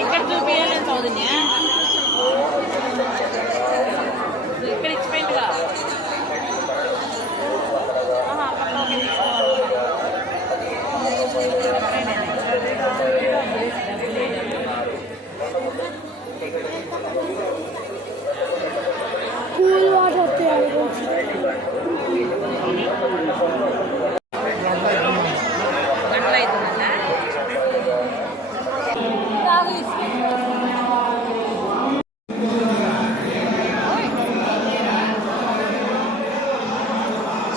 ఎక్కడ చూపించాలని చదువునే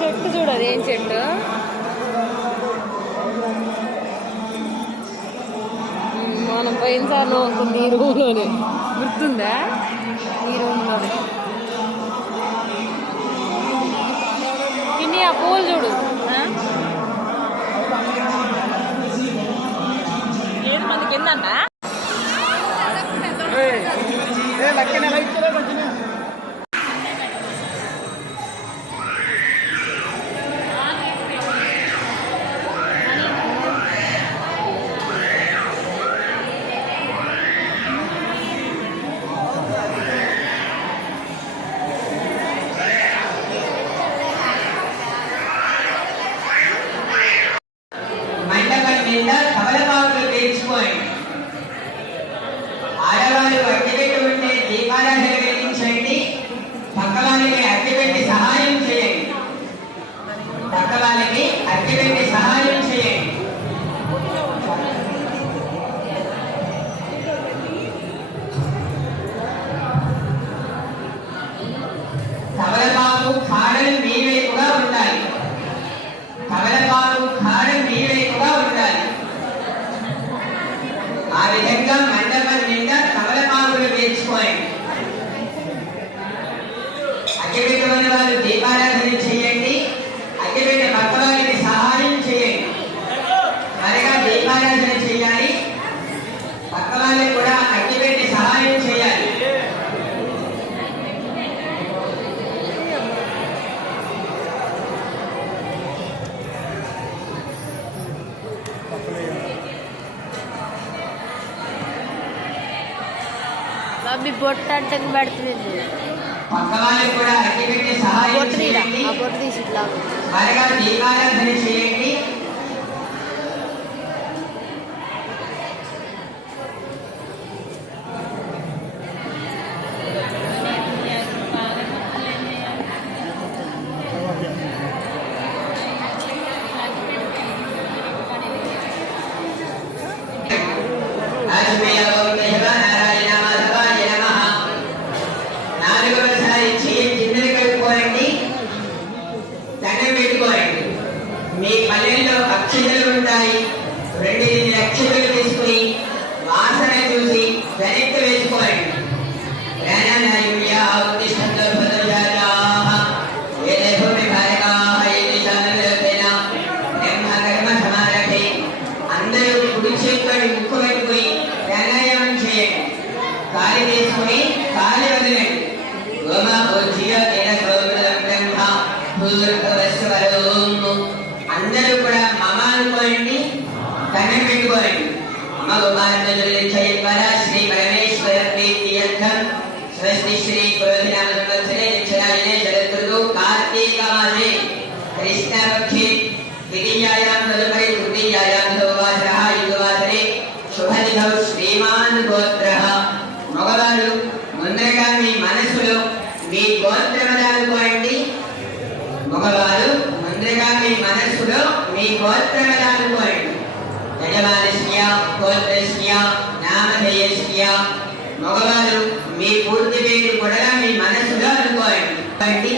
చెట్టు చూడు అదేం చెట్టు? మనం పోయినసారి నవ్వుకుంది ఈ రూమ్లోనే. గుర్తుందా? ఈ రూమ్లోనే. ఇన్ని ఆ పూలు చూడు. ఆ? ఏడు మంది కిందంట మండపం నిండా కమలపాకులు పేర్చుకోండి. ఆడవాళ్ళు అగ్గిపెట్టి ఉంటే దీపారాధన వెలిగించండి. పక్క వాళ్ళకి అగ్గిపెట్టి సహాయం చేయండి. పక్క వాళ్ళకి అగ్గిపెట్టి అవి బొట్టు అడ్డకు పెడుతుంది పక్క వాళ్ళకి కూడా అగ్గిపెట్టి సహాయం బొట్టు తీరా చేయండి ఆ బొట్టు తీసి ఇట్లా త్వరగా పల్లెల్లో అక్షతలు ఉంటాయి. రెండు ఎనిమిది అక్షతలు తీసుకుని కన్నం పెట్టుకోండి మమ శ్రీ పరమేశ్వర ప్రీత్యర్థం స్వస్తి శ్రీ క్రోధినామ సంవత్సరే దక్షిణాయనే శరదృతు కార్తీక మాసే కృష్ణపక్షే ద్వితీయాయాం తదుపరి తృతీయాయాం సోవాసరः యుగవాసరే శుభనిధౌ శ్రీమాన్ గోత్రః మగవారు ముందరగా మీ మనసులో మీ గోత్రములు అనుకోండి మగవారు ముందుగా మీ మనస్సులో మీ గోత్రములు యజమానస్య గోత్రస్య నామధేయస్య మగవారు మీ పూర్తి పేరు కూడా మీ మనసుగా అనుకోండి.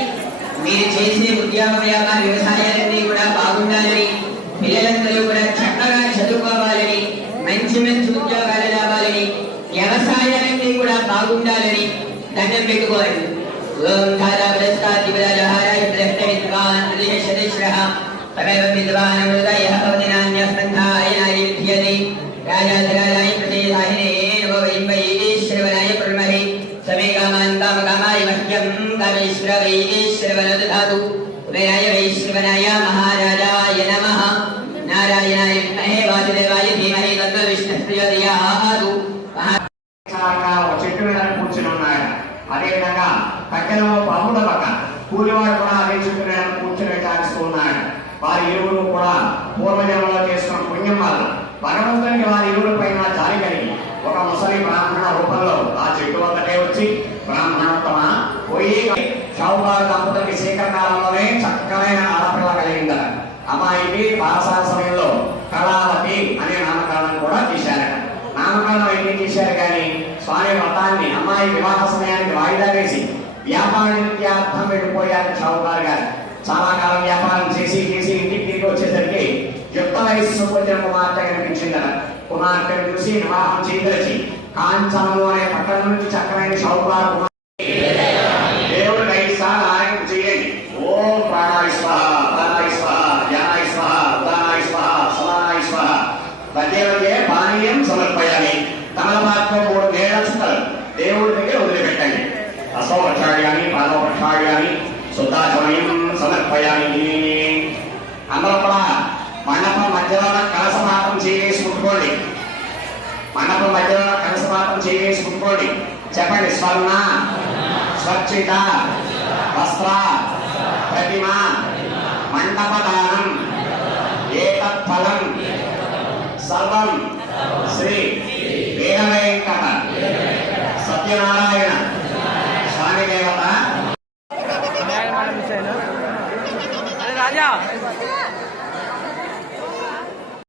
మీరు చేసే ఉద్యోగ వ్యాపార వ్యవసాయాలన్నీ కూడా బాగుండాలని పిల్లలందరూ కూడా చక్కగా చదువుకోవాలని మంచి మంచి ఉద్యోగాలు రావాలని వ్యవసాయాలన్నీ కూడా బాగుండాలని దండం పెట్టుకోండి. ఓం కామకామాయ మహ్యం కామేశ్వర వైదేశ్వరవన దధాతు ఉదయాయ వైశ్రవనాయ మహారాజాయ నమః. నారాయణాయ విద్మహే వాసుదేవాయ ధీమహి తన్న విష్ణుప్రియదియాదు సారంగా చెట్టు మీద కూర్చుని ఉన్నాడు అదేవిధంగా కట్టెలో పాముల పక్క కూలివాడు కూడా అదే చెట్టు మీద కూర్చుని చాలుస్తూ ఉన్నాడు వారి ఇరువురు కూడా పూర్వజన్మలో చేసుకున్న పుణ్యం వల్ల భగవంతునికి వారి ఇరువుల పైన జాలి కలిగి ఒక ముసలి బ్రాహ్మణ రూపంలో ఆ చెట్టు వద్దకే వచ్చి షావుకారు దంపతులకి శీకరకాలంలోనే చక్కనైన ఆడపిల్ల కలిగిందట అమ్మాయికి పాఠశాల సమయంలో కళావతి అనే నామకరణం కూడా తీశారట. నామకరణం అయితే చేశారు కానీ స్వామి వ్రతాన్ని అమ్మాయి వివాహ సమయానికి వాయిదా వేసి వ్యాపార నిత్యార్థం వెళ్ళిపోయారు షావుకారు గారు. చాలా కాలం వ్యాపారం చేసి చేసి ఇంటికి తిరిగి వచ్చేసరికి యుక్త వయస్సు వచ్చిన కుమార్తె కనిపించిందట. కుమార్తెను చూసి వివాహం చేయదలిచి కాంచనము అనే పట్టణం నుంచి చక్కమైన షావుకారు సమర్పయామి శుద్ధాచమయం సమర్పయాలి అందరూ కూడా మండపం మధ్యలో కలసమాపం చేసుకుంటుకోండి మండపం మధ్యలో కలసమాపం చేసుకుంటుకోండి చెప్పండి స్వర్ణ స్వచ్ఛిత వస్త్ర ప్రతిమ మండపదానం ఏతత్ ఫలం సర్వం శ్రీ